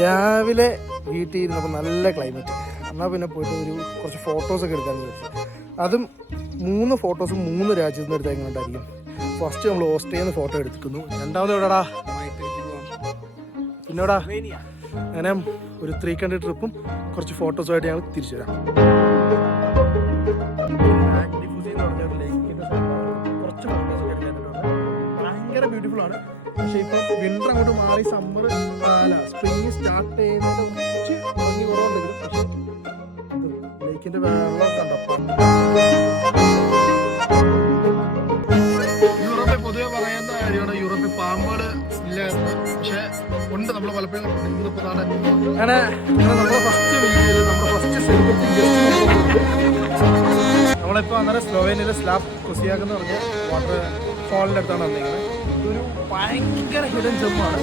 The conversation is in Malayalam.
രാവിലെ വീട്ടിൽ ഇരുന്നപ്പോൾ നല്ല ക്ലൈമറ്റ്. എന്നാൽ പിന്നെ പോയിട്ട് കുറച്ച് ഫോട്ടോസൊക്കെ എടുക്കാമെന്ന് വിചാരിച്ചു. അതും 3 ഫോട്ടോസും 3 രാജ്യത്തു നിന്ന് എടുത്താൽ എങ്ങനെയുണ്ടായിരിക്കും. ഫസ്റ്റ് നമ്മൾ ഓസ്ട്രേലിയയിൽ നിന്ന് ഫോട്ടോ എടുത്തിരിക്കുന്നു. രണ്ടാമത് എവിടെടാ? പിന്നെടാ അങ്ങനെ ഒരു 3 കൺട്രി ട്രിപ്പും കുറച്ച് ഫോട്ടോസുമായിട്ട് ഞങ്ങൾ തിരിച്ചു വരാം. കുറച്ച് ഫോട്ടോസൊക്കെ എടുക്കാനായിട്ടുണ്ട്. ഭയങ്കര ബ്യൂട്ടിഫുൾ ആണ്. പക്ഷേ ഇപ്പം വിൻ്റർ അങ്ങോട്ട് മാറി സമ്മർ അല്ല സ്പ്രിങ് സ്റ്റാർട്ട് ചെയ്യുന്നത് കുറച്ച് ഭംഗി കുറവുണ്ടെങ്കിലും പക്ഷേ ലേക്കിൻ്റെ വെള്ളം കണ്ടോ. യൂറോപ്പിൽ പൊതുവെ പറയുന്ന കാര്യമാണ് യൂറോപ്പിൽ പാമ്പുകൾ ഇല്ല എന്ന്. പക്ഷേ ഉണ്ട്, നമ്മൾ പലപ്പോഴും ഇന്നിപ്പോൾ അങ്ങനെ നമ്മുടെ ഫസ്റ്റ് വീഡിയോയിൽ നമ്മുടെ ഫസ്റ്റ് സെലിബ്രിറ്റി നമ്മളിപ്പോൾ അന്നേരം സ്ലോവേനിയയിലെ സ്ലാബ് കുസിയാക്ക് എന്ന് പറഞ്ഞ വാട്ടർ ഫാളിൻ്റെ അടുത്താണ് വന്നിരിക്കുന്നത്. ഇതൊരു ഭയങ്കര ഹിഡൻ ജമ്മാണ്.